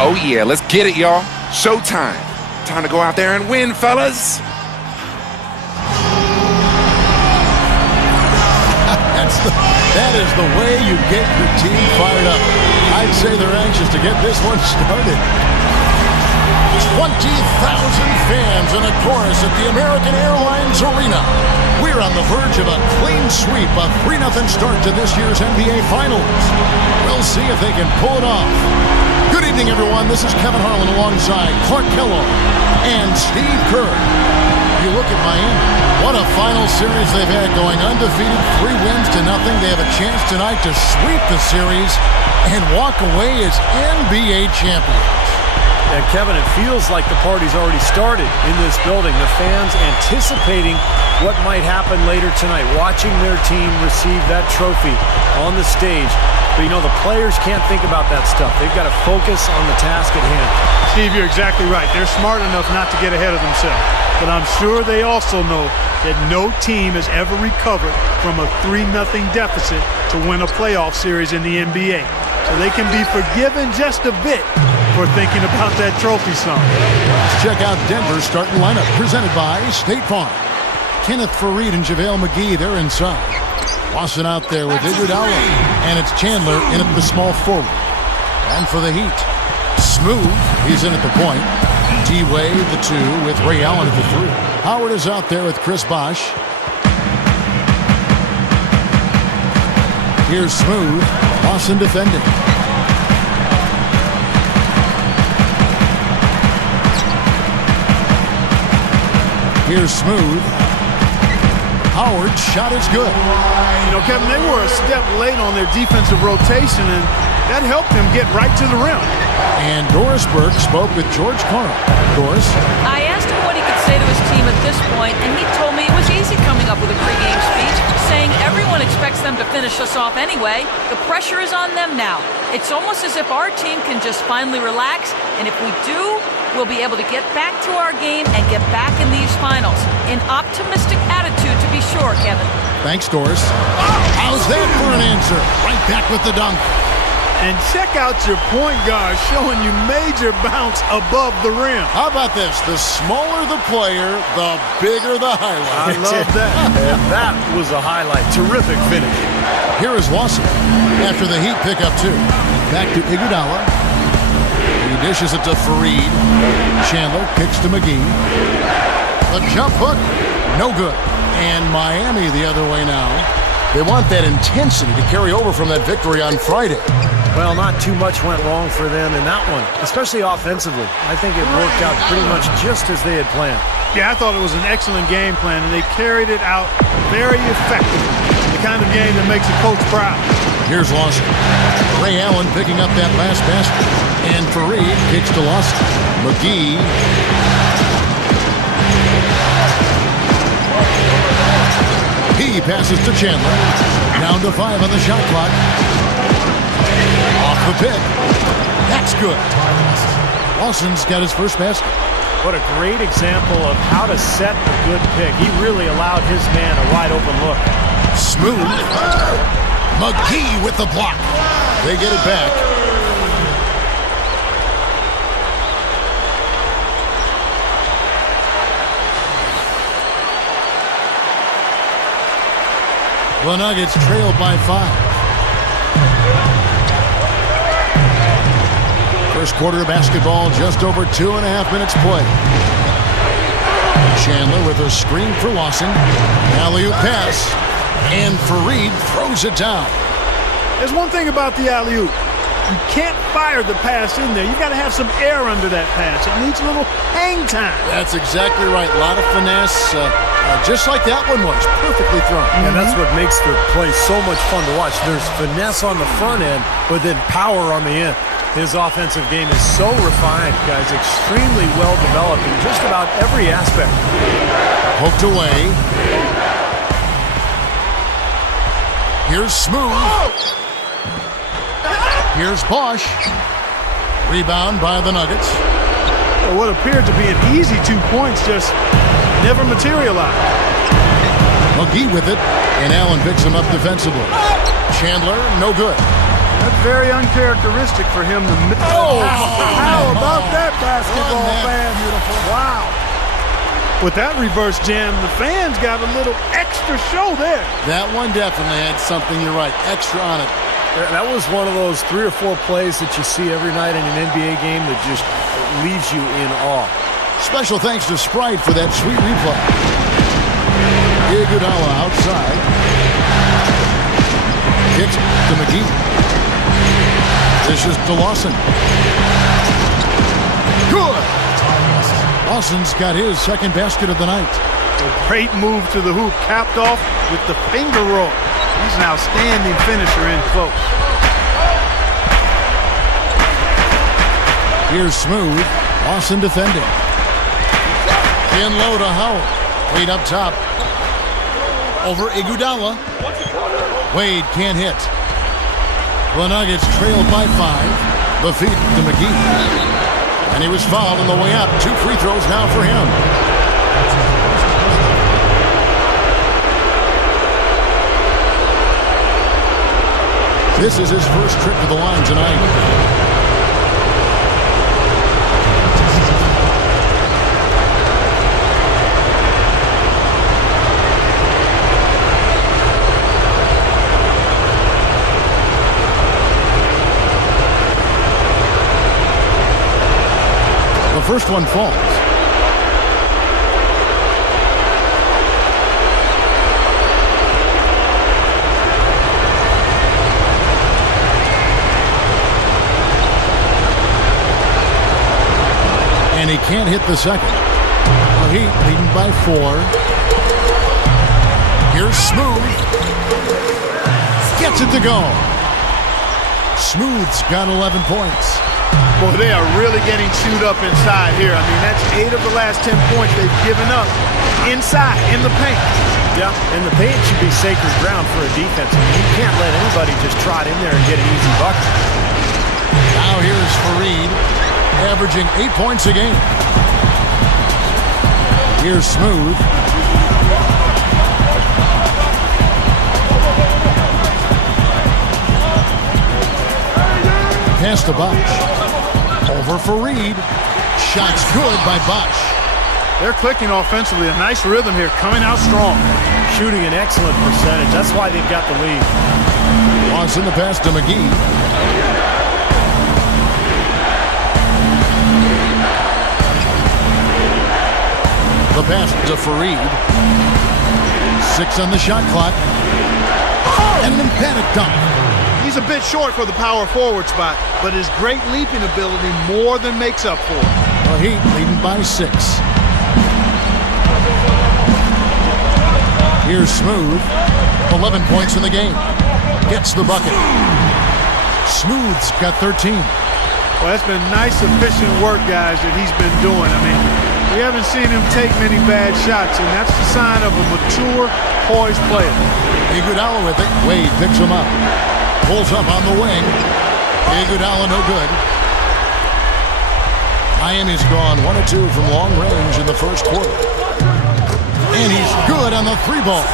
Oh, yeah, let's get it, y'all. Showtime. Time to go out there and win, fellas. That is the way you get your team fired up. I'd say they're anxious to get this one started. 20,000 fans in a chorus at the American Airlines Arena. We're on the verge of a clean sweep, a 3-0 start to this year's NBA Finals. We'll see if they can pull it off. Good evening, everyone. This is Kevin Harlan alongside Clark Kellogg and Steve Kerr. You look at Miami. What a final series they've had, going undefeated, 3 wins to nothing. They have a chance tonight to sweep the series and walk away as NBA champions. And Kevin, it feels like the party's already started in this building. The fans anticipating what might happen later tonight, watching their team receive that trophy on the stage. But, you know, the players can't think about that stuff. They've got to focus on the task at hand. Steve, you're exactly right. They're smart enough not to get ahead of themselves. But I'm sure they also know that no team has ever recovered from a 3-0 deficit to win a playoff series in the NBA. So they can be forgiven just a bit for thinking about that trophy song. Let's check out Denver's starting lineup, presented by State Farm. Kenneth Faried and JaVale McGee, they're inside. Lawson out there with Iguodala, and it's Chandler in at the small forward. And for the Heat, Smooth, he's in at the point. D-Wade, the 2, with Ray Allen at the 3. Howard is out there with Chris Bosh. Here's Smooth. Lawson defending. Here's Smooth. Howard's shot is good. You know, Kevin, they were a step late on their defensive rotation, and that helped them get right to the rim. And Doris Burke spoke with George Carl. Doris? I asked him what he could say to his team at this point, and he told me it was easy coming up with a pregame speech, saying everyone expects them to finish us off anyway. The pressure is on them now. It's almost as if our team can just finally relax, and if we do, we'll be able to get back to our game and get back in these finals. An optimistic attitude, to be sure, Kevin. Thanks, Doris. How's that for an answer? Right back with the dunk. And check out your point guard showing you major bounce above the rim. How about this? The smaller the player, the bigger the highlight. I love that. And that was a highlight. Terrific finish. Here is Lawson after the Heat pick up 2. Back to Iguodala. He dishes it to Faried. Chandler kicks to McGee. The jump hook, no good. And Miami the other way now. They want that intensity to carry over from that victory on Friday. Well, not too much went wrong for them in that one, especially offensively. I think it worked out pretty much just as they had planned. Yeah, I thought it was an excellent game plan, and they carried it out very effectively. The kind of game that makes a coach proud. Here's Lawson. Ray Allen picking up that last basket. And Faried kicks to Lawson. McGee. He passes to Chandler. Down to 5 on the shot clock. Off the pick. That's good. Lawson's got his first basket. What a great example of how to set a good pick. He really allowed his man a wide open look. Smooth. McGee with the block. They get it back. The Nuggets trail by 5. First quarter of basketball, just over 2.5 minutes play. Chandler with a screen for Lawson. Alley-oop pass. And Faried throws it down. There's one thing about the alley-oop. You can't fire the pass in there. You got to have some air under that pass. It needs a little hang time. That's exactly right. A lot of finesse. Just like that one was. Perfectly thrown. And that's what makes the play so much fun to watch. There's finesse on the front end, but then power on the end. His offensive game is so refined, guys. Extremely well developed in just about every aspect. Hooked away. Here's Smooth. Here's Bosh. Rebound by the Nuggets. Well, what appeared to be an easy 2 points just never materialized. McGee with it, and Allen picks him up defensively. Chandler, no good. That's very uncharacteristic for him to miss. Oh, how about that basketball, fan? Beautiful. Wow. With that reverse jam, the fans got a little extra show there. That one definitely had something, you're right, extra on it. That was one of those 3 or 4 plays that you see every night in an NBA game that just leaves you in awe. Special thanks to Sprite for that sweet replay. Iguodala outside. Kicks to McGee. This is to Lawson. Good! Lawson's got his second basket of the night. A great move to the hoop, capped off with the finger roll. He's an outstanding finisher in close. Here's Smooth. Lawson defending. In low to Howard. Wade up top. Over Iguodala. Wade can't hit. The Nuggets trailed by 5. The feed to McGee. And he was fouled on the way up. 2 free throws now for him. This is his first trip to the line tonight. The first one falls. And he can't hit the second. The Heat leading by 4. Here's Smooth. Gets it to go. Smooth's got 11 points. Boy, they are really getting chewed up inside here. I mean, that's 8 of the last 10 points they've given up inside, in the paint. Yeah, and the paint should be sacred ground for a defense. I mean, you can't let anybody just trot in there and get an easy bucket. Now here's Fareed, averaging 8 points a game. Here's Smooth. Pass to Bosh. Over Fareed. Shots good by Bosh. They're clicking offensively. A nice rhythm here, coming out strong. Shooting an excellent percentage. That's why they've got the lead. Lawson the pass to McGee. The pass to Fareed. 6 on the shot clock. And an emphatic dunk. He's a bit short for the power forward spot, but his great leaping ability more than makes up for it. The Heat leading by 6. Here's Smooth. 11 points in the game. Gets the bucket. Smooth's got 13. Well, that's been nice, efficient work, guys, that he's been doing. I mean, we haven't seen him take many bad shots, and that's the sign of a mature, poised player. Iguodala with it. Wade picks him up. Pulls up on the wing. Iguodala no good. Miami's gone 1 of 2 from long range in the first quarter. And he's good on the 3 ball.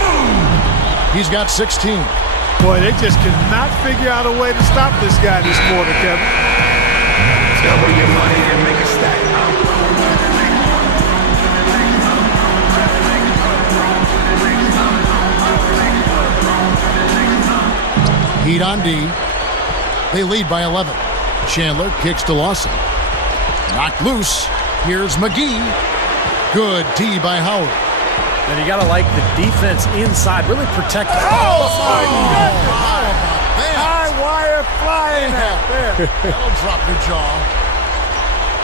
He's got 16. Boy, they just cannot figure out a way to stop this guy this quarter, Kevin. Double your money and make a stack. Heat on D. They lead by 11. Chandler kicks to Lawson. Knocked loose. Here's McGee. Good D by Howard. And you got to like the defense inside. Really protect. Oh, my God. High wire flying out there. That'll drop your jaw.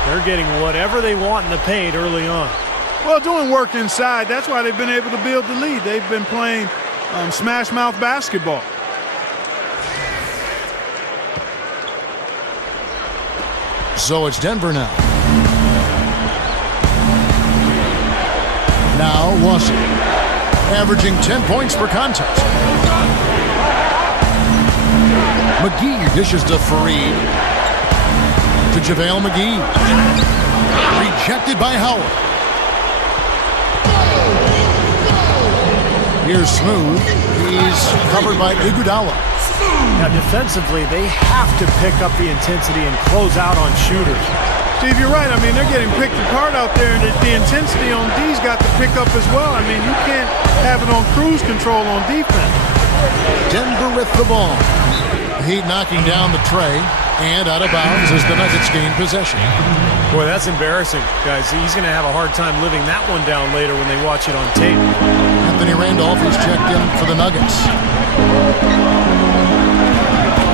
They're getting whatever they want in the paint early on. Well, doing work inside, that's why they've been able to build the lead. They've been playing smash mouth basketball. So it's Denver now. Now Lawson, averaging 10 points per contest. McGee dishes to Fareed. To JaVale McGee. Rejected by Howard. Here's Smooth. He's covered by Iguodala. Now, defensively, they have to pick up the intensity and close out on shooters. Steve, you're right. I mean, they're getting picked apart out there, and the intensity on D's got to pick up as well. I mean, you can't have it on cruise control on defense. Denver with the ball. The Heat knocking down the tray, and out of bounds as the Nuggets gain possession. Boy, that's embarrassing, guys. He's going to have a hard time living that one down later when they watch it on tape. Anthony Randolph is checked in for the Nuggets.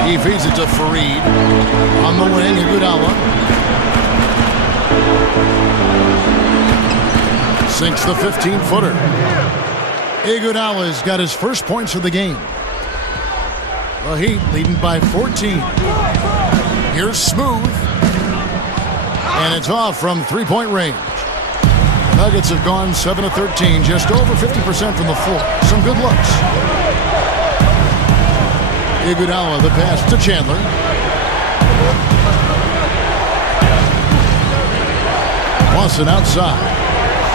He feeds it to Fareed. On the wing, Iguodala. Sinks the 15-footer. Iguodala's got his first points of the game. The Heat leading by 14. Here's Smooth. And it's off from three-point range. Nuggets have gone 7 of 13, just over 50% from the floor. Some good looks. Iguodala, the pass to Chandler. Lawson outside.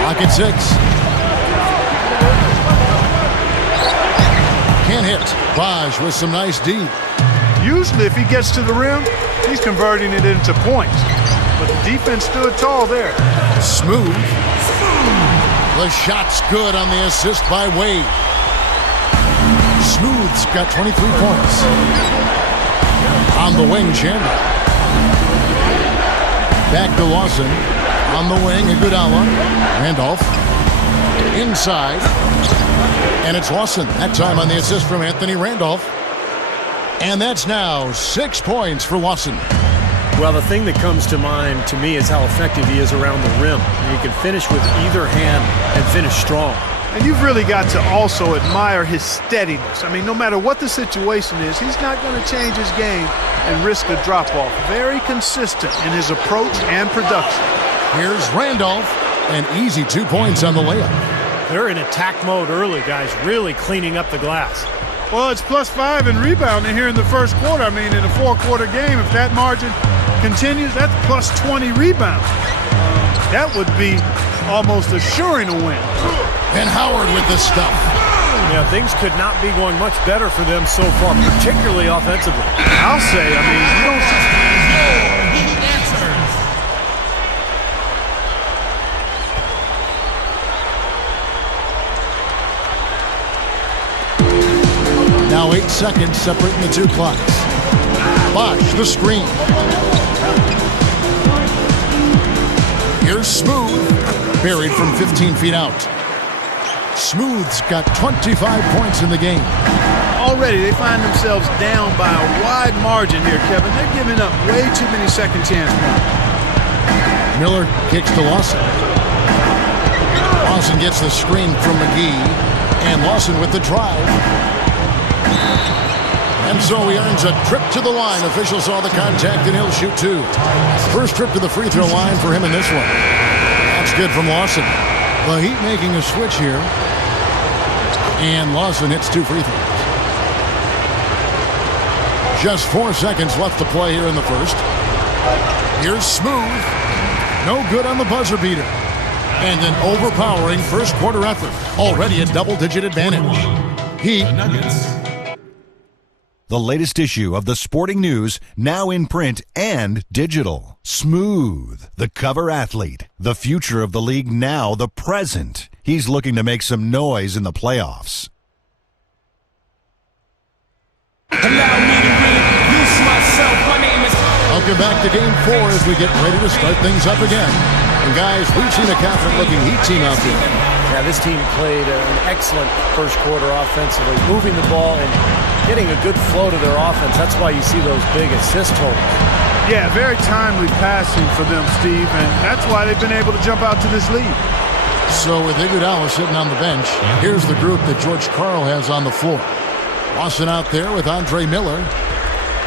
Lock at 6. Can't hit. Bosh with some nice D. Usually, if he gets to the rim, he's converting it into points. But the defense stood tall there. Smooth. The shot's good on the assist by Wade. Smooth's got 23 points. On the wing, Chandler. Back to Lawson. On the wing, Iguodala. Randolph. Inside. And it's Lawson. That time on the assist from Anthony Randolph. And that's now 6 points for Lawson. Well, the thing that comes to mind to me is how effective he is around the rim. He can finish with either hand and finish strong. And you've really got to also admire his steadiness. I mean, no matter what the situation is, he's not going to change his game and risk a drop-off. Very consistent in his approach and production. Here's Randolph. An easy 2 points on the layup. They're in attack mode early, guys, really cleaning up the glass. Well, it's +5 in rebounding here in the first quarter. I mean, in a 4-quarter game, if that margin continues, that's +20 rebounds. That would be almost assuring a win. And Howard with the stuff. Yeah, things could not be going much better for them so far, particularly offensively. I'll say, I mean, you don't see... Now 8 seconds separating the two clocks. Bosh, the screen. Here's Smooth. Buried from 15 feet out. Smooth's got 25 points in the game. Already, they find themselves down by a wide margin here, Kevin. They're giving up way too many second chance points. Miller kicks to Lawson. Lawson gets the screen from McGee. And Lawson with the drive. And so he earns a trip to the line. Officials saw the contact and he'll shoot 2. First trip to the free throw line for him in this one. That's good from Lawson. The Heat making a switch here. And Lawson hits 2 free throws. Just 4 seconds left to play here in the first. Here's Smooth. No good on the buzzer beater. And an overpowering first quarter effort. Already a double-digit advantage. Heat. The latest issue of the Sporting News, now in print and digital. Smooth, the cover athlete. The future of the league now, the present. He's looking to make some noise in the playoffs. Allow me to reintroduce myself. My name is... Welcome back to Game 4 as we get ready to start things up again. And guys, we've seen a confident-looking Heat team out there. Yeah, this team played an excellent first quarter offensively, moving the ball and getting a good flow to their offense. That's why you see those big assist totals. Yeah, very timely passing for them, Steve, and that's why they've been able to jump out to this lead. So with Iguodala sitting on the bench, here's the group that George Karl has on the floor. Lawson out there with Andre Miller.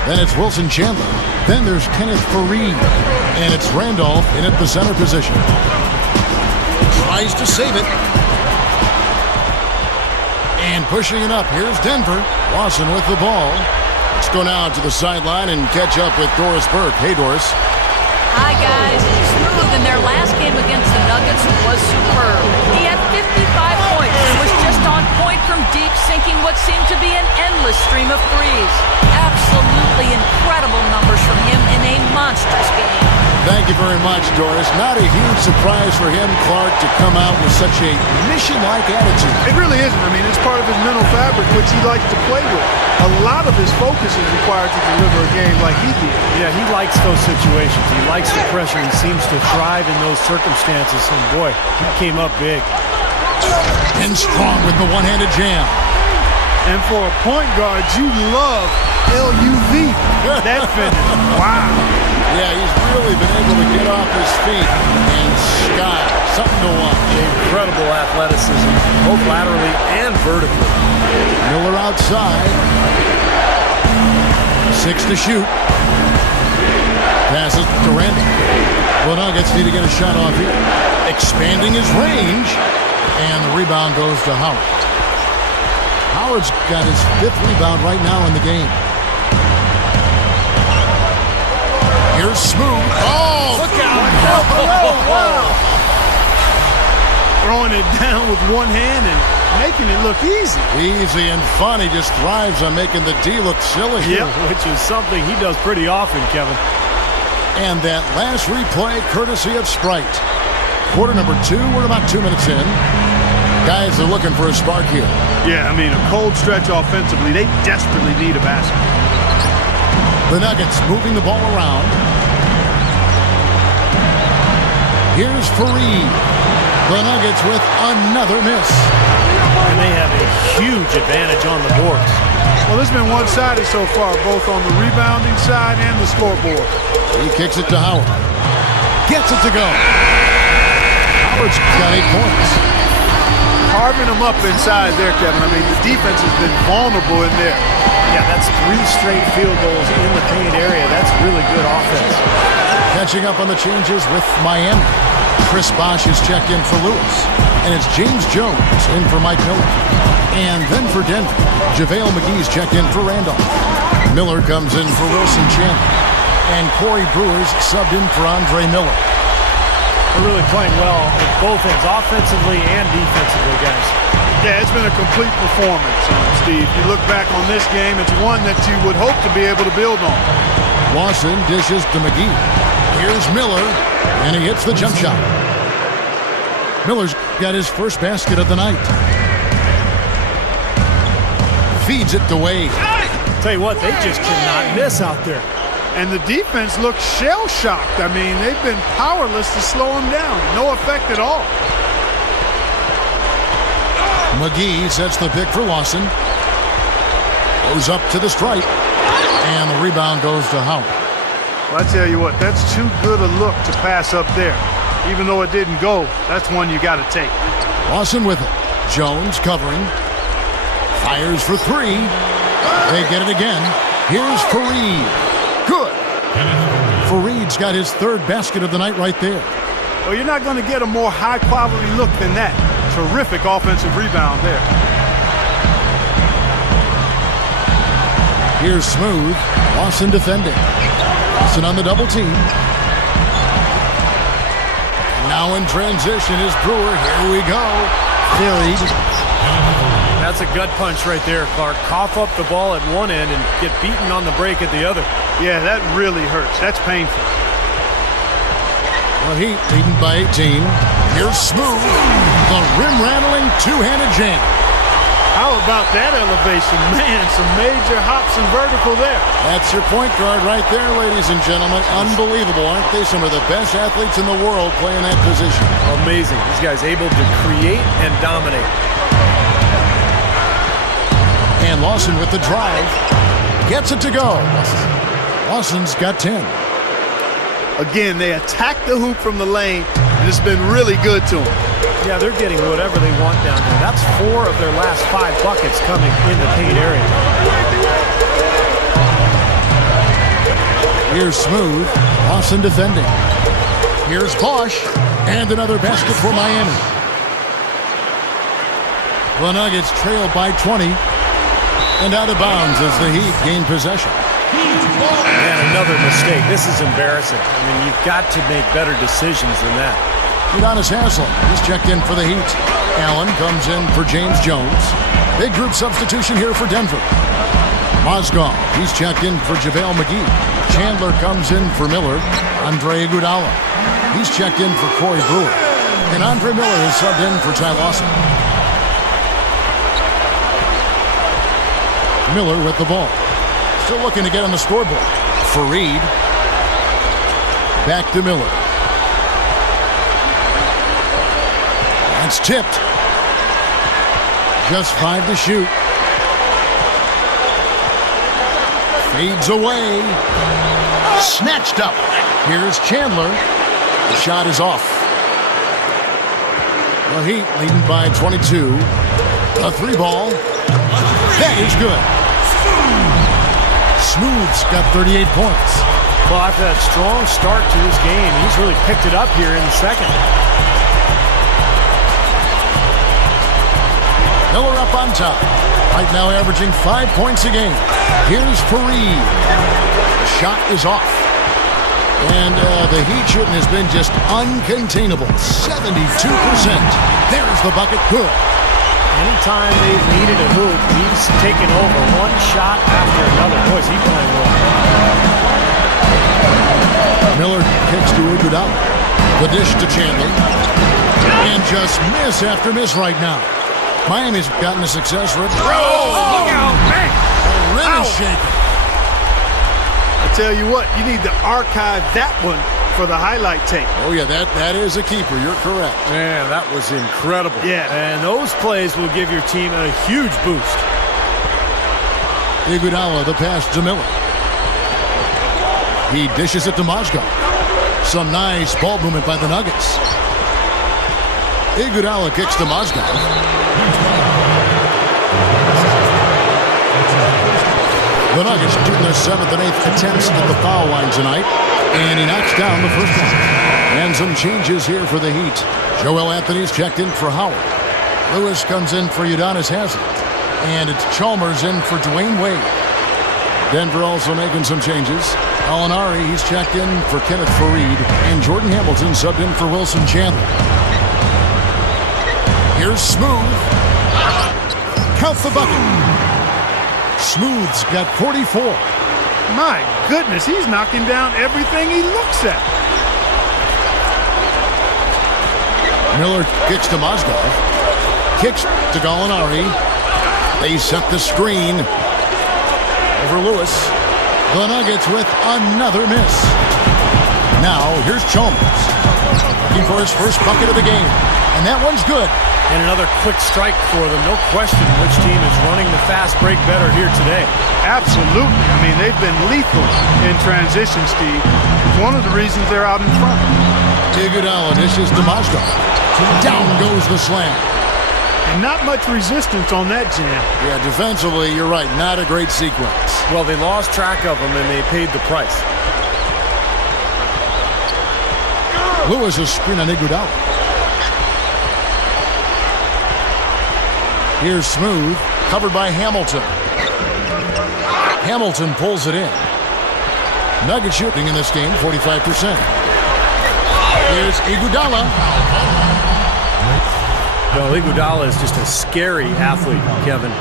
Then it's Wilson Chandler. Then there's Kenneth Fareed. And it's Randolph in at the center position. Tries to save it. And pushing it up, here's Denver. Lawson with the ball. Let's go now to the sideline and catch up with Doris Burke. Hey, Doris. Hi, guys. Smooth in their last game against the Nuggets was superb. He had 55 points and was just on point from deep, sinking what seemed to be an endless stream of threes. Absolutely incredible numbers from him in a monstrous game. Thank you very much, Doris. Not a huge surprise for him, Clark, to come out with such a mission-like attitude. It really isn't. I mean, it's part of his mental fabric, which he likes to play with. A lot of his focus is required to deliver a game like he did. Yeah, he likes those situations. He likes the pressure. He seems to thrive in those circumstances. And boy, he came up big. And strong with the one-handed jam. And for a point guard, you love LUV. That finish. Wow. Yeah, he's really been able to get off his feet and sky. Something to watch. Incredible athleticism, both laterally and vertically. Miller outside. 6 to shoot. Passes to Randall. The Nuggets need to get a shot off here. Expanding his range. And the rebound goes to Howard. Howard's got his 5th rebound right now in the game. Here's Smooth. Oh, look out. Wow. Throwing it down with one hand and making it look easy. Easy and fun. He just thrives on making the D look silly. Yep, which is something he does pretty often, Kevin. And that last replay courtesy of Sprite. Quarter number 2. We're about 2 minutes in. Guys are looking for a spark here. Yeah, I mean, a cold stretch offensively. They desperately need a basket. The Nuggets moving the ball around. Here's Fareed. The Nuggets with another miss. And they have a huge advantage on the boards. Well, it's been one-sided so far, both on the rebounding side and the scoreboard. He kicks it to Howard. Gets it to go. Howard's got 8 points. Carving them up inside there, Kevin. I mean, the defense has been vulnerable in there. Yeah, that's 3 straight field goals in the paint area. That's really good offense. Catching up on the changes with Miami. Chris Bosh is checked in for Lewis. And it's James Jones in for Mike Miller. And then for Denver, JaVale McGee's checked in for Randolph. Miller comes in for Wilson Chandler. And Corey Brewer's subbed in for Andre Miller. They're really playing well at both ends, offensively and defensively, guys. Yeah, it's been a complete performance, Steve. You look back on this game, it's one that you would hope to be able to build on. Lawson dishes to McGee. Here's Miller, and he hits the jump shot. Miller's got his first basket of the night. Feeds it to Wade. Tell you what, they just cannot miss out there. And the defense looks shell-shocked. I mean, they've been powerless to slow him down. No effect at all. McGee sets the pick for Lawson. Goes up to the stripe. And the rebound goes to Howard. Well, I tell you what, that's too good a look to pass up there. Even though it didn't go, that's one you got to take. Lawson with it. Jones covering. Fires for 3. They get it again. Here's Fareed. Good. Fareed's got his 3rd basket of the night right there. Well, you're not going to get a more high-quality look than that. Terrific offensive rebound there. Here's Smooth. Lawson defending. Lawson on the double team. Now in transition is Brewer. Here we go. Carried. That's a gut punch right there, Clark. Cough up the ball at one end and get beaten on the break at the other. Yeah, that really hurts. That's painful. The Heat leading by 18. Here's Smooth. The rim-rattling two-handed jam. How about that elevation? Man, some major hops and vertical there. That's your point guard right there, ladies and gentlemen. Unbelievable, aren't they? Some of the best athletes in the world playing that position. Amazing. These guys able to create and dominate. And Lawson with the drive. Gets it to go. Lawson's got 10. Again, they attack the hoop from the lane, and it's been really good to them. Yeah, they're getting whatever they want down there. That's 4 of their last 5 buckets coming in the paint area. Here's Smooth. Lawson defending. Here's Bosh. And another basket for Miami. The Nuggets trail by 20. And out of bounds as the Heat gain possession. And another mistake. This is embarrassing. I mean, you've got to make better decisions than that. Udonis Haslem. He's checked in for the Heat. Allen comes in for James Jones. Big group substitution here for Denver. Mozgov, he's checked in for JaVale McGee. Chandler comes in for Miller. Andre Iguodala, he's checked in for Corey Brewer. And Andre Miller is subbed in for Ty Lawson. Miller with the ball. Still looking to get on the scoreboard. Fareed. Back to Miller. That's tipped. Just 5 to shoot. Fades away. Snatched up. Here's Chandler. The shot is off. The Heat leading by 22. A 3-ball. That is good. Smooth's got 38 points. Well, after that strong start to this game, he's really picked it up here in the second. Miller up on top. Right now averaging 5 points a game. Here's Fareed. The shot is off. And the Heat shooting has been just uncontainable. 72%. There's the bucket. Good. Anytime they've needed a hoop, he's taken over one shot after another. Boy, is he playing well. Miller kicks to Iguodala. The dish to Chandler. And just miss after miss right now. Miami's gotten a success rate. Look out, man! A rim is shaking. I tell you what, you need to archive that one for the highlight tape. Oh, yeah, that is a keeper. You're correct. Man, that was incredible. Yeah. And those plays will give your team a huge boost. Iguodala, the pass to Miller. He dishes it to Mozgov. Some nice ball movement by the Nuggets. Iguodala kicks to Mozgov. The Nuggets doing their 7th and 8th attempts at the foul line tonight. And he knocks down the first one. And some changes here for the Heat. Joel Anthony's checked in for Howard. Lewis comes in for Udonis Haslem. And it's Chalmers in for Dwayne Wade. Denver also making some changes. Alinari, he's checked in for Kenneth Fareed. And Jordan Hamilton subbed in for Wilson Chandler. Here's Smooth. Count the bucket. Smooth's got 44. My goodness, he's knocking down everything he looks at. Miller kicks to Mozgov. Kicks to Gallinari. They set the screen over Lewis. The Nuggets with another miss. Now, here's Chalmers. Looking for his first bucket of the game. And that one's good. And another quick strike for them. No question which team is running the fast break better here today. Absolutely. I mean, they've been lethal in transition, Steve. It's one of the reasons they're out in front. Iguodala dishes to Mozgov. Down goes the slam. And not much resistance on that jam. Yeah, defensively, you're right. Not a great sequence. Well, they lost track of him, and they paid the price. Lewis is screen on Iguodala. Here's Smooth, covered by Hamilton. Hamilton pulls it in. Nuggets shooting in this game, 45%. Here's Iguodala. Well, Iguodala is just a scary athlete, Kevin.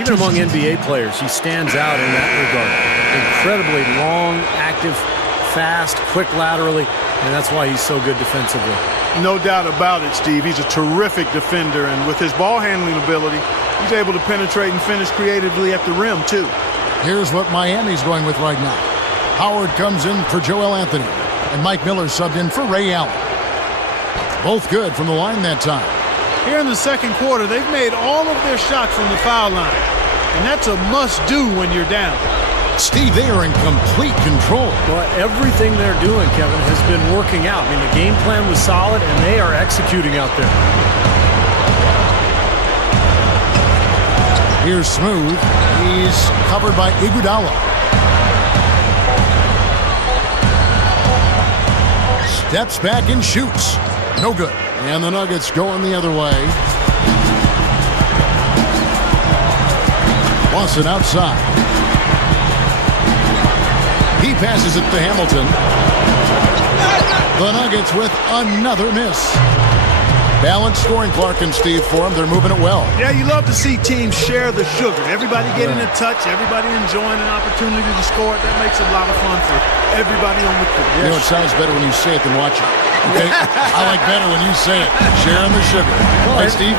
Even among NBA players, he stands out in that regard. Incredibly long, active, fast, quick laterally, and that's why he's so good defensively. No doubt about it, Steve. He's a terrific defender, and with his ball handling ability, he's able to penetrate and finish creatively at the rim, too. Here's what Miami's going with right now. Howard comes in for Joel Anthony, and Mike Miller subbed in for Ray Allen. Both good from the line that time. Here in the second quarter, they've made all of their shots from the foul line, and that's a must-do when you're down. Steve, they are in complete control. Well, everything they're doing, Kevin, has been working out. I mean, the game plan was solid, and they are executing out there. Here's Smooth. He's covered by Iguodala. Steps back and shoots. No good. And the Nuggets going the other way. Lawson outside. He passes it to Hamilton. The Nuggets with another miss. Balanced scoring, Clark and Steve, for them. They're moving it well. Yeah, you love to see teams share the sugar. Everybody getting a touch, everybody enjoying an opportunity to score. That makes it a lot of fun for everybody on the court. You know, it sounds better when you say it than watch it. Okay? I like better when you say it. Sharing the sugar. Right, Steve?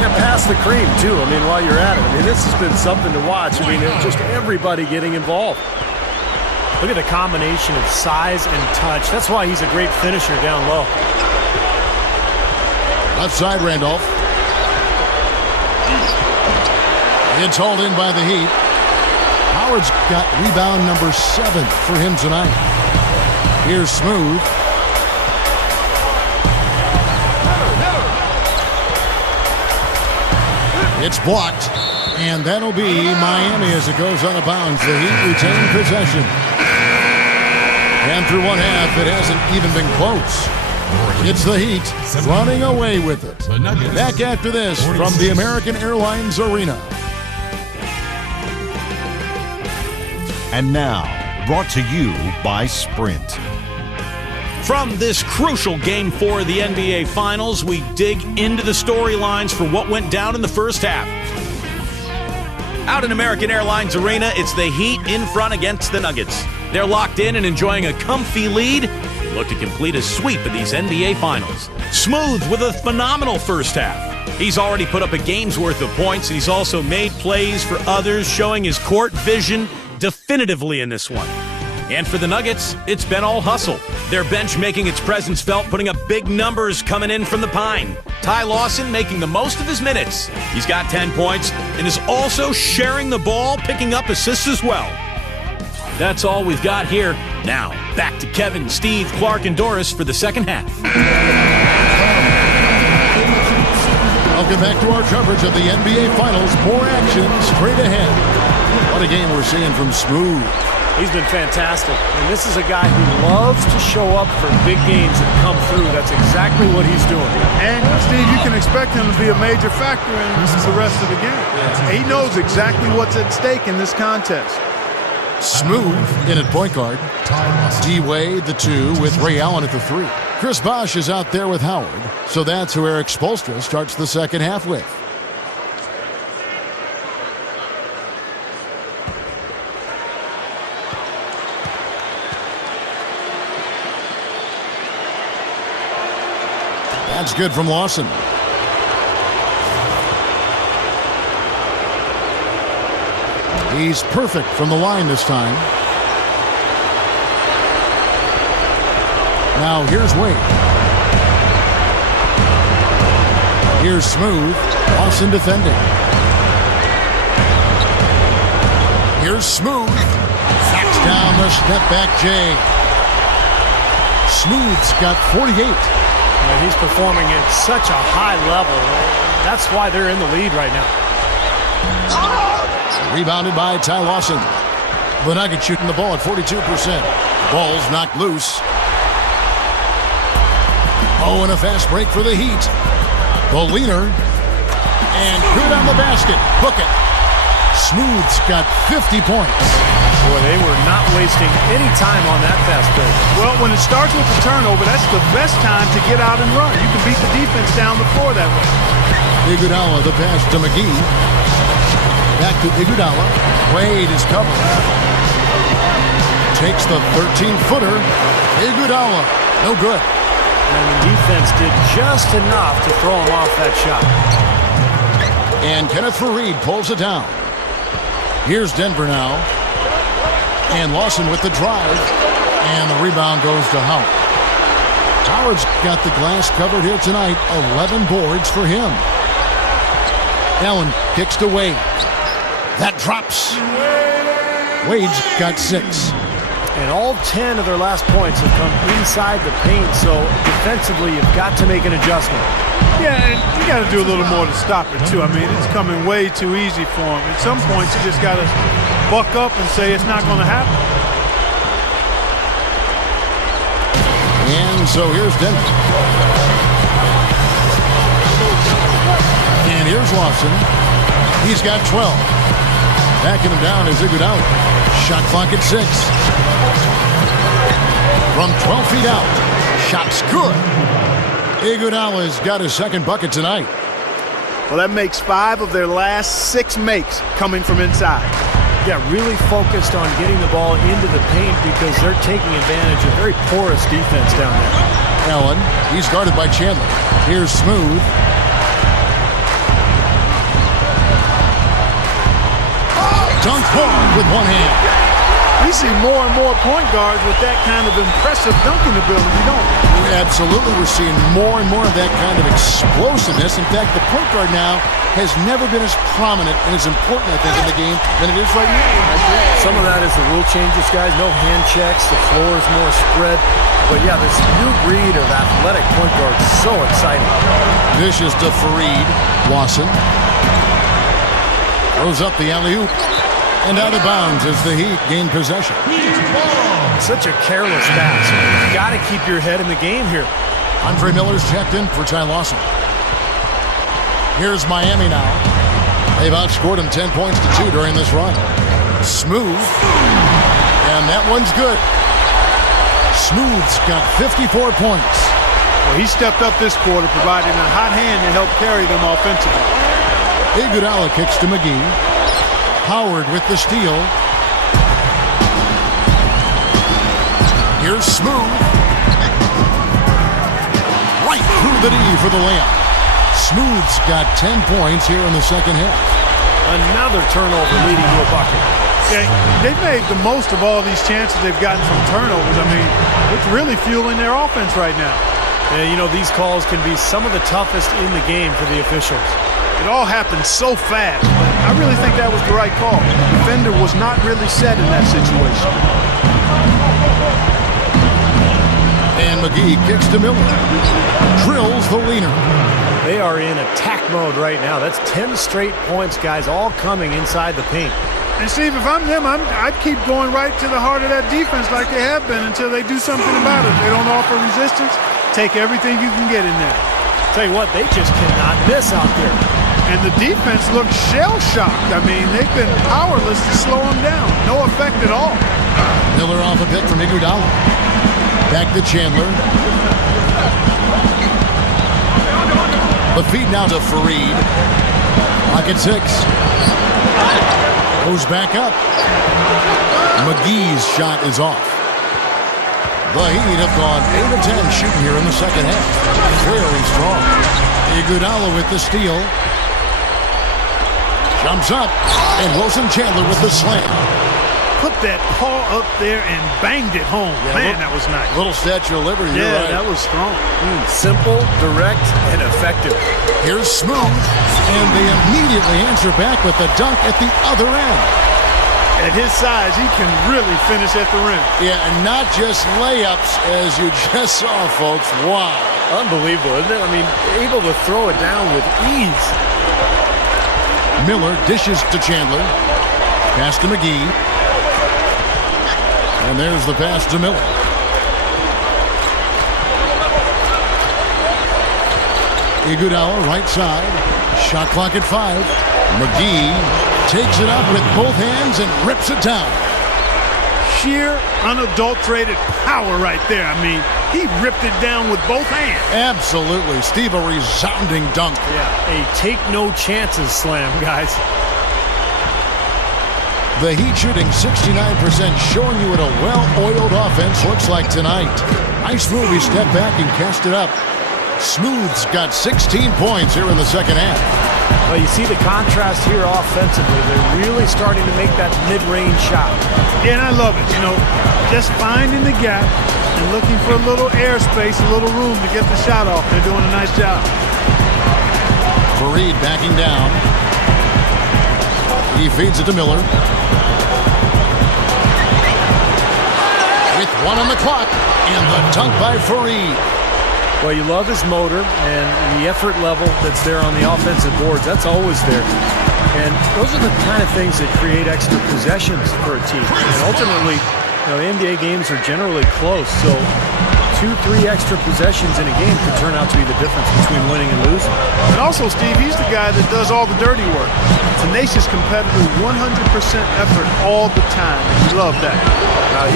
Yeah, pass the cream, too. I mean, while you're at it. I mean, this has been something to watch. I mean, just everybody getting involved. Look at the combination of size and touch. That's why he's a great finisher down low. Left side, Randolph. It's hauled in by the Heat. Howard's got rebound number 7 for him tonight. Here's Smooth. It's blocked, and that'll be Miami as it goes out of bounds. The Heat retain possession. And through one half, it hasn't even been close. It's the Heat running away with it. Back after this from the American Airlines Arena. And now, brought to you by Sprint. From this crucial Game 4 of the NBA Finals, we dig into the storylines for what went down in the first half. Out in American Airlines Arena, it's the Heat in front against the Nuggets. They're locked in and enjoying a comfy lead. Look to complete a sweep of these NBA Finals. Smooth with a phenomenal first half. He's already put up a game's worth of points, and he's also made plays for others, showing his court vision definitively in this one. And for the Nuggets, it's been all hustle. Their bench making its presence felt, putting up big numbers coming in from the Pine. Ty Lawson making the most of his minutes. He's got 10 points and is also sharing the ball, picking up assists as well. That's all we've got here. Now, back to Kevin, Steve, Clark, and Doris for the second half. Welcome back to our coverage of the NBA Finals. More action straight ahead. What a game we're seeing from Smooth. He's been fantastic. And this is a guy who loves to show up for big games and come through. That's exactly what he's doing. And, Steve, you can expect him to be a major factor in the rest of the game. He knows exactly what's at stake in this contest. Smooth in at point guard. D-Wade, the 2, with Ray Allen at the 3. Chris Bosh is out there with Howard. So that's who Eric Spoelstra starts the second half with. That's good from Lawson. He's perfect from the line this time. Now here's Wade. Here's Smooth. Lawson defending. Here's Smooth. Knocks down the step back J. Smooth's got 48. And he's performing at such a high level. That's why they're in the lead right now. Rebounded by Ty Lawson. The Nuggets shooting the ball at 42%. Ball's knocked loose. Oh, and a fast break for the Heat. The leaner. And good on the basket. Book it. Smooth's got 50 points. Boy, they were not wasting any time on that fast break. Well, when it starts with the turnover, that's the best time to get out and run. You can beat the defense down the floor that way. Iguodala, the pass to McGee. Back to Iguodala. Wade is covered. Takes the 13-footer. Iguodala, no good. And the defense did just enough to throw him off that shot. And Kenneth Faried pulls it down. Here's Denver now. And Lawson with the drive. And the rebound goes to Howard. Howard's got the glass covered here tonight. 11 boards for him. Allen kicks to Wade. That drops. Wade's got 6. And all 10 of their last points have come inside the paint, so defensively you've got to make an adjustment. Yeah, and you got to do a little more to stop it, too. I mean, it's coming way too easy for him. At some points, you just got to buck up and say it's not going to happen. And so here's Denver. And here's Lawson. He's got 12. Backing him down is Iguodala. Shot clock at 6. From 12 feet out. Shot's good. Iguodala's got his second bucket tonight. Well, that makes 5 of their last 6 makes coming from inside. Yeah, really focused on getting the ball into the paint because they're taking advantage of very porous defense down there. Allen, he's guarded by Chandler. Here's Smooth. Dunk hard with one hand. We see more and more point guards with that kind of impressive dunking ability, don't we? Absolutely, we're seeing more and more of that kind of explosiveness. In fact, the point guard now has never been as prominent and as important, I think, in the game than it is right now. Some of that is the rule changes, guys. No hand checks. The floor is more spread. But, yeah, this new breed of athletic point guard is so exciting. Dishes to Fareed. Lawson throws up the alley-oop. And out of bounds as the Heat gain possession. Such a careless pass. You got to keep your head in the game here. Andre Miller's checked in for Ty Lawson. Here's Miami now. They've outscored him 10 points to 2 during this run. Smooth. And that one's good. Smooth's got 54 points. Well, he stepped up this quarter, providing a hot hand to help carry them offensively. Iguodala kicks to McGee. Howard with the steal. Here's Smooth. Right through the D for the layup. Smooth's got 10 points here in the second half. Another turnover leading to a bucket. Yeah, they've made the most of all these chances they've gotten from turnovers. I mean, it's really fueling their offense right now. Yeah, you know, these calls can be some of the toughest in the game for the officials. It all happened so fast, but I really think that was the right call. The defender was not really set in that situation. And McGee kicks to Miller. Drills the leaner. They are in attack mode right now. That's 10 straight points, guys, all coming inside the paint. And Steve, if I'm them, I'd keep going right to the heart of that defense like they have been until they do something about it. If they don't offer resistance, take everything you can get in there. Tell you what, they just cannot miss out there. And the defense looks shell-shocked. I mean, they've been powerless to slow them down. No effect at all. Miller off a bit from Iguodala. Back to Chandler. The feed now to Fareed. Lock at 6. Goes back up. McGee's shot is off. The Heat have gone 8 of 10 shooting here in the second half. Very strong. Iguodala with the steal. Jumps up, and Wilson Chandler with the slam. Put that paw up there and banged it home. Yeah, man, that was nice. Little Statue of Liberty. Yeah, right. that was strong. Simple, direct, and effective. Here's Smooth, and they immediately answer back with the dunk at the other end. At his size, he can really finish at the rim. Yeah, and not just layups, as you just saw, folks. Wow. Unbelievable, isn't it? I mean, able to throw it down with ease. Miller dishes to Chandler. Pass to McGee. And there's the pass to Miller. Iguodala, right side. Shot clock at 5. McGee takes it up with both hands and rips it down. Sheer, unadulterated power right there. I mean, he ripped it down with both hands. Absolutely. Steve, a resounding dunk. Yeah, a take-no-chances slam, guys. The Heat shooting 69%, showing you what a well-oiled offense looks like tonight. Nice move. He stepped back and cast it up. Smooth's got 16 points here in the second half. Well, you see the contrast here offensively. They're really starting to make that mid-range shot. Yeah, and I love it. You know, just finding the gap and looking for a little airspace, a little room to get the shot off. They're doing a nice job. Fareed backing down. He feeds it to Miller. With 1 on the clock, and the dunk by Fareed. Well, you love his motor and the effort level that's there on the offensive boards. That's always there. And those are the kind of things that create extra possessions for a team. And ultimately, you know, NBA games are generally close. So 2-3 extra possessions in a game could turn out to be the difference between winning and losing. And also, Steve, he's the guy that does all the dirty work. Tenacious competitor, 100% effort all the time. And you love that.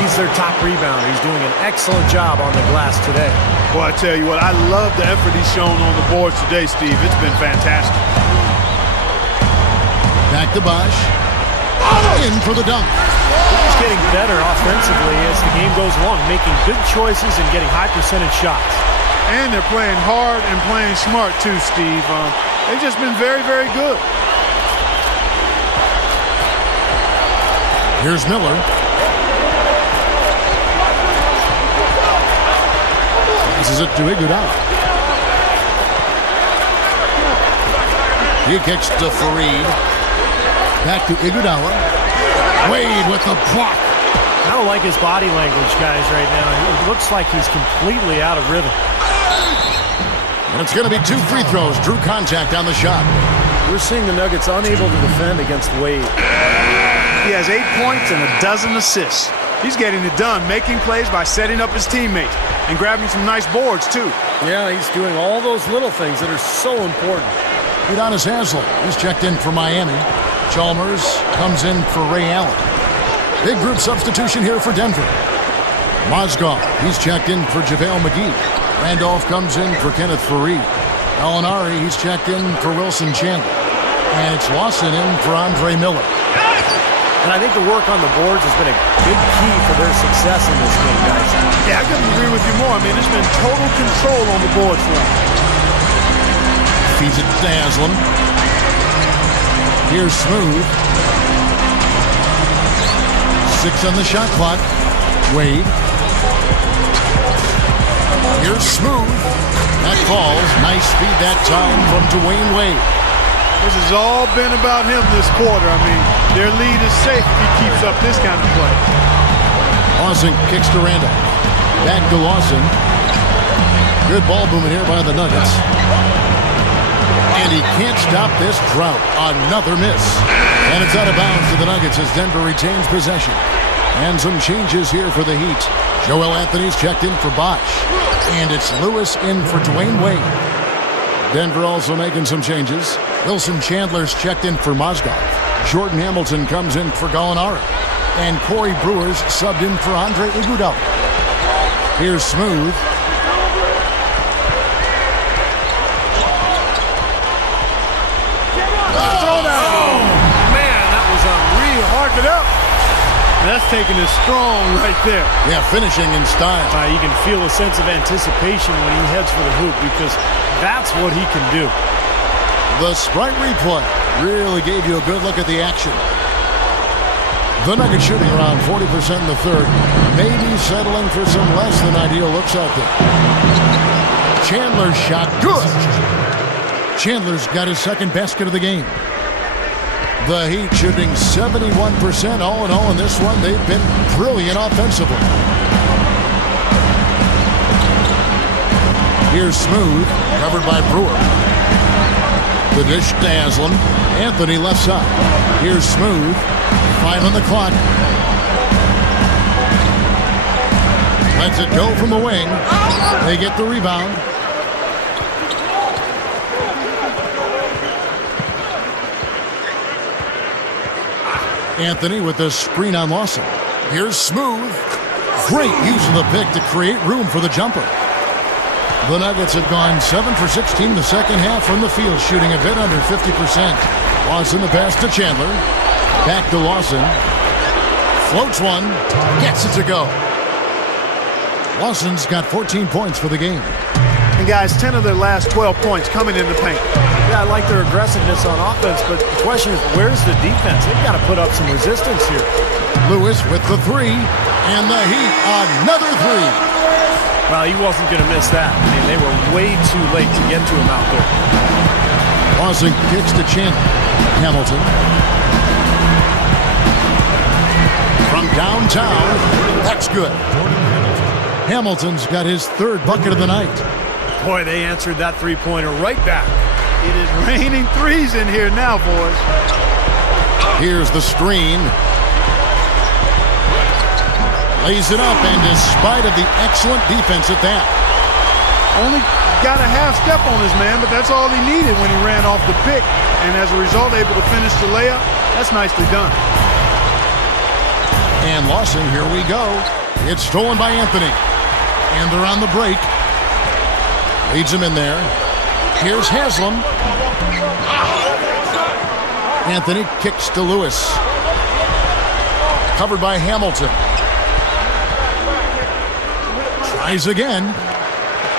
He's their top rebounder. He's doing an excellent job on the glass today. Boy, I tell you what, I love the effort he's shown on the boards today, Steve. It's been fantastic. Back to Bosh. In for the dunk. He's getting better offensively as the game goes along, making good choices and getting high percentage shots. And they're playing hard and playing smart too, Steve. They've just been very, very good. Here's Miller. Passes it to Iguodala. He kicks to Fareed. Back to Iguodala. Wade with the block. I don't like his body language, guys, right now. It looks like he's completely out of rhythm. And it's going to be 2 free throws. Drew contact on the shot. We're seeing the Nuggets unable to defend against Wade. He has 8 points and a dozen assists. He's getting it done, making plays by setting up his teammates and grabbing some nice boards, too. Yeah, he's doing all those little things that are so important. Udonis Haslem. He's checked in for Miami. Chalmers comes in for Ray Allen. Big group substitution here for Denver. Mozgov, he's checked in for JaVale McGee. Randolph comes in for Kenneth Fareed. Gallinari, he's checked in for Wilson Chandler. And it's Lawson in for Andre Miller. And I think the work on the boards has been a big key for their success in this game, guys. Yeah, I couldn't agree with you more. I mean, there's been total control on the boards for him. Feeds it to Haslem. Here's Smooth. 6 on the shot clock. Wade. Here's Smooth. That falls. Nice feed that time from Dwayne Wade. This has all been about him this quarter. I mean, their lead is safe if he keeps up this kind of play. Lawson kicks to Randolph. Back to Lawson. Good ball movement here by the Nuggets. And he can't stop this drought. Another miss. And it's out of bounds to the Nuggets as Denver retains possession. And some changes here for the Heat. Joel Anthony's checked in for Bosh. And it's Lewis in for Dwayne Wade. Denver also making some changes. Wilson Chandler's checked in for Mozgov. Jordan Hamilton comes in for Gallinari. And Corey Brewer's subbed in for Andre Iguodala. Here's Smooth. It up. That's taking it strong right there. Yeah, finishing in style. You can feel a sense of anticipation when he heads for the hoop because that's what he can do. The Sprite replay really gave you a good look at the action. The Nuggets shooting around 40% in the third. Maybe settling for some less than ideal looks out there. Chandler's shot, good. Chandler's got his second basket of the game. The Heat shooting 71% all in all in this one. They've been brilliant offensively. Here's Smooth, covered by Brewer. The dish to Haslem. Anthony left side. Here's Smooth. 5 on the clock. Lets it go from the wing. They get the rebound. Anthony with the screen on Lawson. Here's Smooth. Great use of the pick to create room for the jumper. The Nuggets have gone 7 for 16 the second half from the field, shooting a bit under 50%. Lawson the pass to Chandler. Back to Lawson. Floats one. Gets it to go. Lawson's got 14 points for the game. And guys, 10 of their last 12 points coming in the paint. Yeah, I like their aggressiveness on offense, but the question is, where's the defense? They've got to put up some resistance here. Lewis with the 3, and the Heat another 3. Well, he wasn't going to miss that. I mean, they were way too late to get to him out there. Lawson kicks to Chandler. Hamilton. From downtown, that's good. Hamilton's got his 3rd bucket of the night. Boy, they answered that three-pointer right back. It is raining threes in here now, boys. Here's the screen. Lays it up, and despite of the excellent defense at that. Only got a half step on his man, but that's all he needed when he ran off the pick. And as a result, able to finish the layup. That's nicely done. And Lawson, here we go. It's stolen by Anthony. And they're on the break. Leads him in there. Here's Haslam. Anthony kicks to Lewis. Covered by Hamilton. Tries again.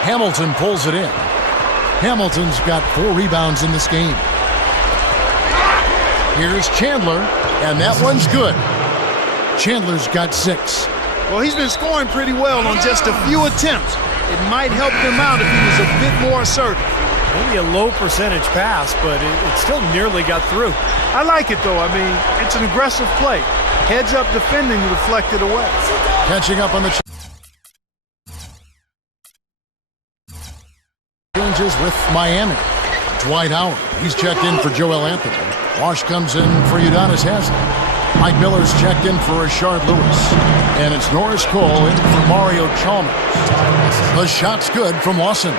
Hamilton pulls it in. Hamilton's got 4 rebounds in this game. Here's Chandler, and that one's good. Chandler's got 6. Well, he's been scoring pretty well on just a few attempts. It might help him out if he was a bit more assertive. Maybe a low percentage pass, but it still nearly got through. I like it, though. I mean, it's an aggressive play. Heads up defending deflected away. Catching up on the changes with Miami. Dwight Howard. He's checked in for Joel Anthony. Bosh comes in for Udonis Haslem. Mike Miller's checked in for Rashard Lewis. And it's Norris Cole in for Mario Chalmers. The shot's good from Lawson.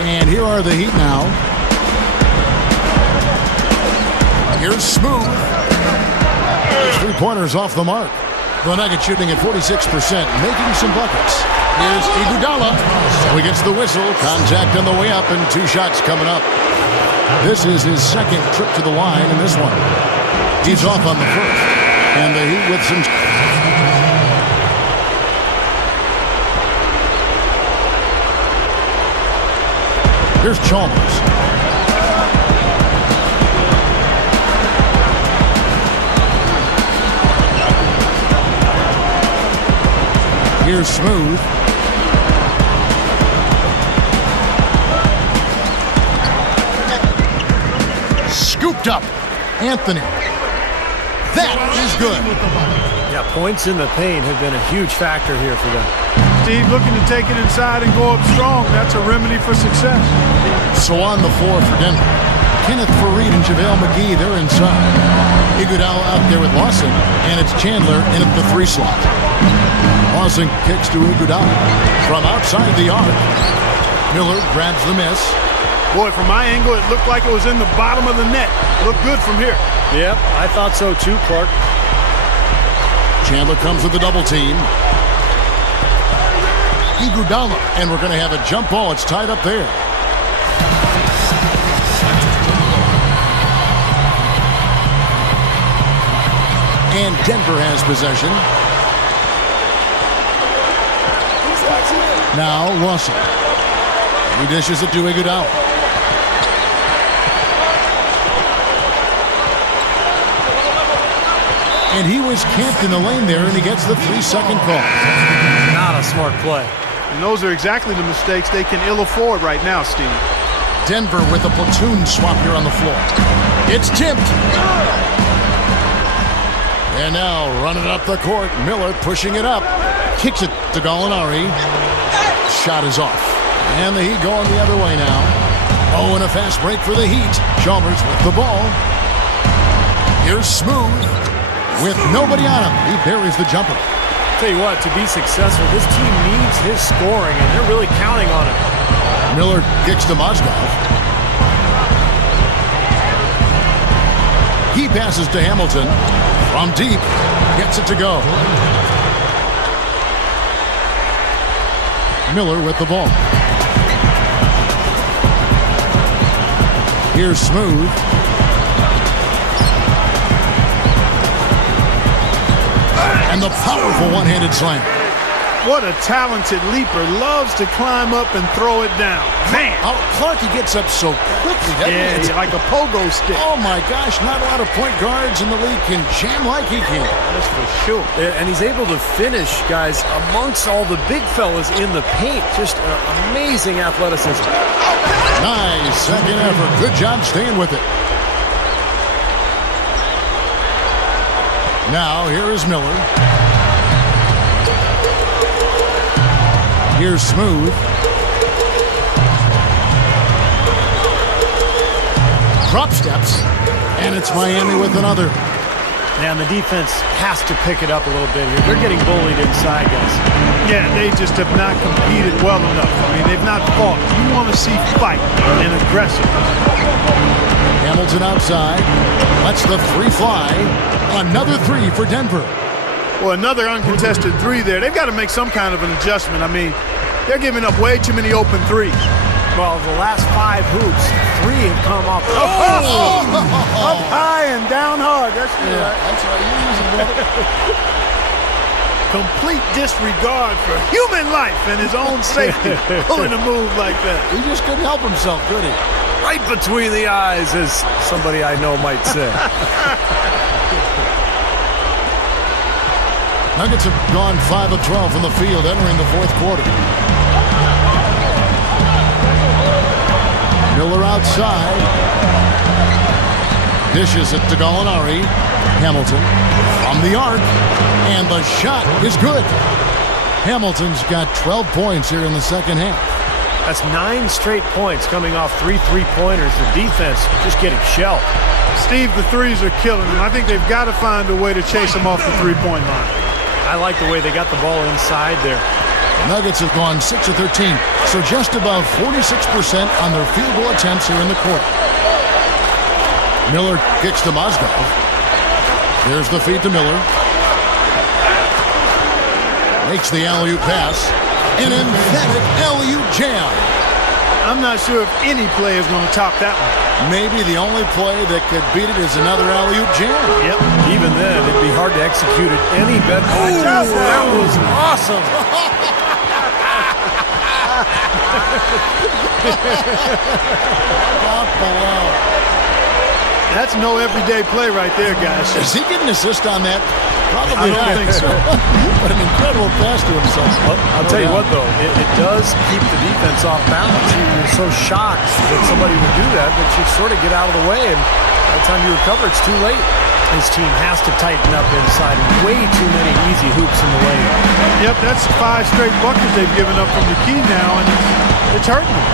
And here are the Heat now. Here's Smooth. 3-pointers off the mark. The Nuggets shooting at 46%, making some buckets. Here's Iguodala. So he gets the whistle. Contact on the way up, and 2 shots coming up. This is his second trip to the line in this one. He's off on the first. And the Heat with some... Here's Chalmers. Here's Smooth. Scooped up. Anthony. That is good. Yeah, points in the paint have been a huge factor here for them. Steve looking to take it inside and go up strong. That's a remedy for success. So on the floor for Denver. Kenneth Faried and JaVale McGee, they're inside. Iguodala out there with Lawson, and it's Chandler in at the 3 slot. Lawson kicks to Iguodala from outside the arc. Miller grabs the miss. Boy, from my angle, it looked like it was in the bottom of the net. Looked good from here. Yep, I thought so too, Clark. Chandler comes with the double team. Iguodala, and we're going to have a jump ball. It's tied up there. And Denver has possession. Now Lawson. He dishes it to Iguodala. And he was camped in the lane there, and he gets the 3-second call. Not a smart play. And those are exactly the mistakes they can ill afford right now, Steve. Denver with a platoon swap here on the floor. It's tipped. And now running up the court, Miller pushing it up. Kicks it to Gallinari. Shot is off. And the Heat going the other way now. Oh, and a fast break for the Heat. Chalmers with the ball. Here's Smooth. With nobody on him, he buries the jumper. Tell you what, to be successful, this team needs his scoring, and they're really counting on it. Miller kicks to Mozgov. He passes to Hamilton. From deep, gets it to go. Miller with the ball. Here's Smooth. And the powerful one-handed slam. What a talented leaper. Loves to climb up and throw it down. Man! Oh, Clark, he gets up so quickly, doesn't he? It's like a pogo stick. Oh, my gosh. Not a lot of point guards in the league can jam like he can. That's for sure. And he's able to finish, guys, amongst all the big fellas in the paint. Just amazing athleticism. Nice second effort. Good job staying with it. Now, here is Miller. Here's Smooth. Drop steps. And it's Miami with another. And the defense has to pick it up a little bit here. They're getting bullied inside, guys. Yeah, they just have not competed well enough. I mean, they've not fought. You want to see fight and aggressive. Hamilton outside. Lets the three fly. Another three for Denver. Well, another uncontested three there. They've got to make some kind of an adjustment. I mean, they're giving up way too many open threes. Well, the last 5 hoops, 3 have come up. Up high and down hard. That's right. That's right. You use it, brother. Complete disregard for human life and his own safety. Pulling a move like that. He just couldn't help himself, could he? Right between the eyes, as somebody I know might say. Nuggets have gone 5 of 12 from the field entering the fourth quarter. Miller outside. Dishes it to Gallinari. Hamilton from the arc. And the shot is good. Hamilton's got 12 points here in the second half. That's 9 straight points coming off 3 3-pointers. The defense just getting shelled. Steve, the threes are killing them. I think they've got to find a way to chase them off the three-point line. I like the way they got the ball inside there. Nuggets have gone 6 of 13, so just above 46% on their field goal attempts here in the quarter. Miller kicks to Mozgov. There's the feed to Miller. Makes the alley-oop pass. An emphatic alley-oop jam. I'm not sure if any play is going to top that one. Maybe the only play that could beat it is another alley-oop jam. Yep. Even then, it'd be hard to execute it any better. Ooh, that was awesome. That's no everyday play right there, guys. Is he getting an assist on that? Probably I don't think so. But an incredible pass to himself. I'll tell you what, though, it does keep the defense off balance. You're so shocked that somebody would do that you sort of get out of the way, and by the time you recover, it's too late. His team has to tighten up inside. Way too many easy hoops in the lane. Yep, that's 5 straight buckets they've given up from the key now, and it's hurting them.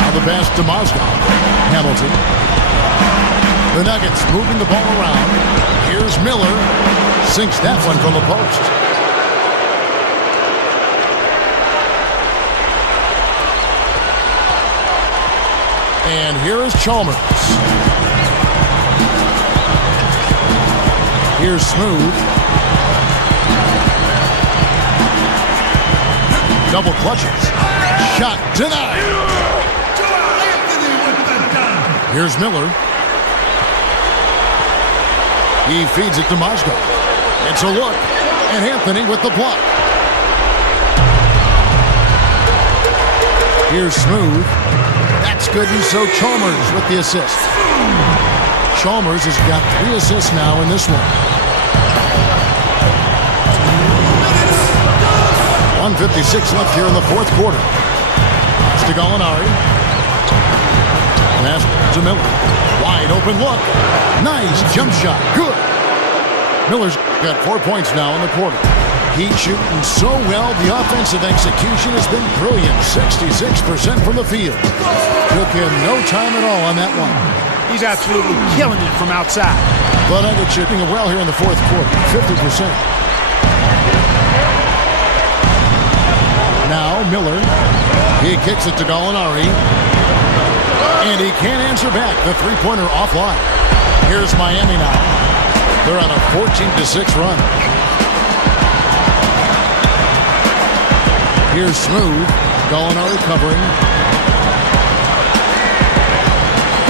Now the pass to Mozgov. Hamilton. The Nuggets moving the ball around. Here's Miller. Sinks that one from the post. And here is Chalmers. Here's Smooth. Double clutches. Shot denied. Here's Miller. He feeds it to Mozgov. It's a look. And Anthony with the block. Here's Smooth. That's good, and so Chalmers with the assist. Chalmers has got 3 assists now in this one. 1:56 left here in the fourth quarter. Pass to Gallinari. Pass to Miller. Wide open look. Nice jump shot. Good. Miller's got 4 points now in the quarter. He's shooting so well. The offensive execution has been brilliant. 66% from the field. Took him no time at all on that one. He's absolutely killing it from outside. But Nuggets shooting it well here in the fourth quarter. 50%. Now Miller. He kicks it to Gallinari. And he can't answer back. The three-pointer offline. Here's Miami now. They're on a 14-6 run. Here's Smooth. Gallinari covering.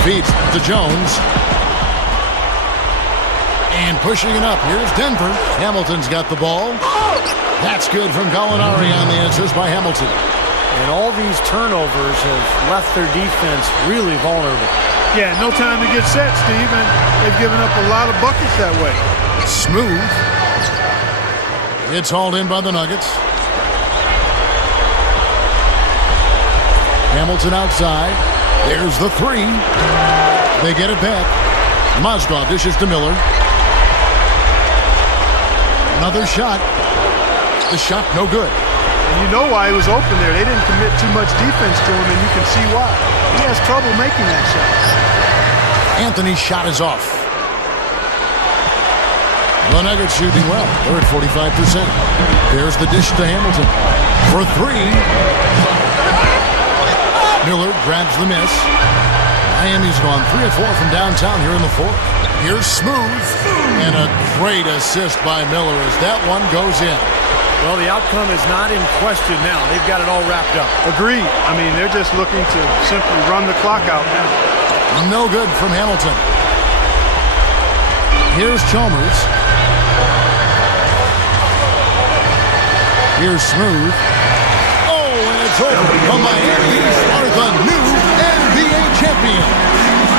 Feeds to Jones. And pushing it up. Here's Denver. Hamilton's got the ball. That's good from Gallinari on the answers by Hamilton. And all these turnovers have left their defense really vulnerable. Yeah, no time to get set, Steve, and they've given up a lot of buckets that way. Smooth. It's hauled in by the Nuggets. Hamilton outside. There's the three. They get it back. Mozgov dishes to Miller. Another shot. The shot no good. And you know why he was open there. They didn't commit too much defense to him, and you can see why. He has trouble making that shot. Anthony's shot is off. The Nuggets shooting well. They're at 45%. There's the dish to Hamilton. For three. Miller grabs the miss. Miami's gone 3 of 4 from downtown here in the fourth. Here's Smooth. And a great assist by Miller as that one goes in. Well, the outcome is not in question now. They've got it all wrapped up. Agreed. I mean, they're just looking to simply run the clock out now. No good from Hamilton. Here's Chalmers. Here's Smooth. Oh, and it's over. The Miami Heat are the new NBA champion.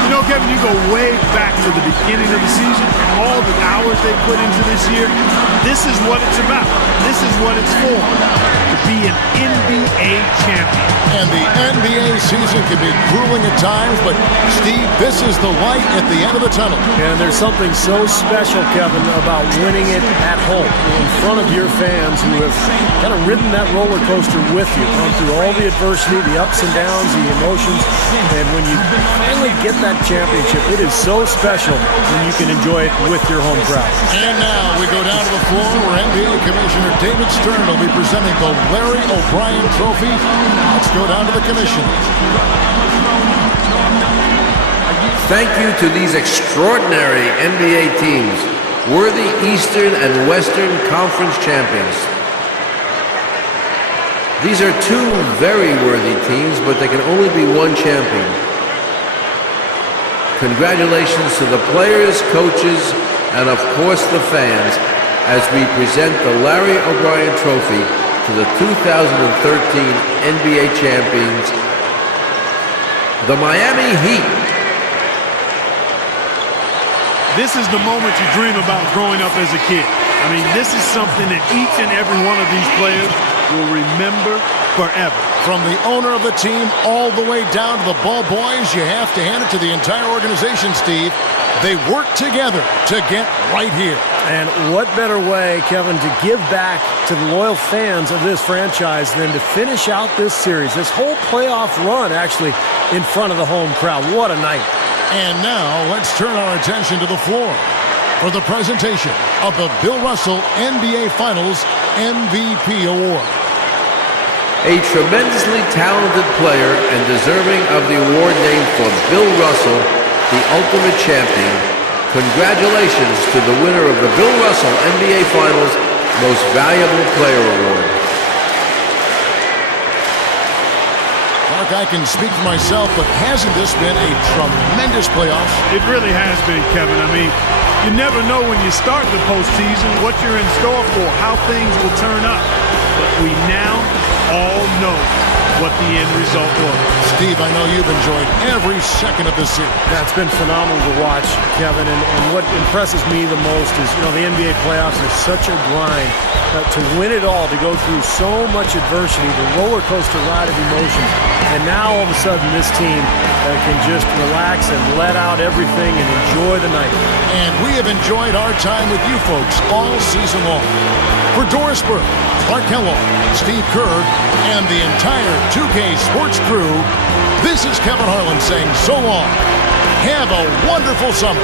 You know, Kevin, you go way back to the beginning of the season and all the hours they put into this year. This is what it's about. This is what it's for. To be an NBA champion. And the NBA season can be grueling at times, but Steve, this is the light at the end of the tunnel. And there's something so special, Kevin, about winning it at home in front of your fans who have kind of ridden that roller coaster with you, gone through all the adversity, the ups and downs, the emotions. And when you finally get that championship, it is so special when you can enjoy it with your home crowd. And now we go down to the floor where NBA Commissioner David Stern will be presenting the Larry O'Brien Trophy. Let's go down to the commission. Thank you to these extraordinary NBA teams, worthy Eastern and Western Conference champions. These are two very worthy teams, but there can only be one champion. Congratulations to the players, coaches, and of course the fans as we present the Larry O'Brien Trophy to the 2013 NBA champions, the Miami Heat. This is the moment you dream about growing up as a kid. I mean, this is something that each and every one of these players will remember forever. From the owner of the team all the way down to the ball boys, you have to hand it to the entire organization, Steve. They work together to get right here. And what better way, Kevin, to give back to the loyal fans of this franchise than to finish out this series, this whole playoff run, actually, in front of the home crowd. What a night. And now let's turn our attention to the floor for the presentation of the Bill Russell NBA Finals MVP Award. A tremendously talented player and deserving of the award named for Bill Russell, the ultimate champion. Congratulations to the winner of the Bill Russell NBA Finals Most Valuable Player Award. Mark, I can speak for myself, but hasn't this been a tremendous playoff? It really has been, Kevin. I mean, you never know when you start the postseason what you're in store for, how things will turn up. But we now all know what the end result was. Steve, I know you've enjoyed every second of this series. Yeah, it's been phenomenal to watch, Kevin, and what impresses me the most is, you know, the NBA playoffs are such a grind. To win it all, to go through so much adversity, the roller coaster ride of emotions, and now all of a sudden this team can just relax and let out everything and enjoy the night. And we have enjoyed our time with you folks all season long. For Doris Burke, Clark Kellogg, Steve Kerr, and the entire 2K Sports crew, this is Kevin Harlan saying so long. Have a wonderful summer.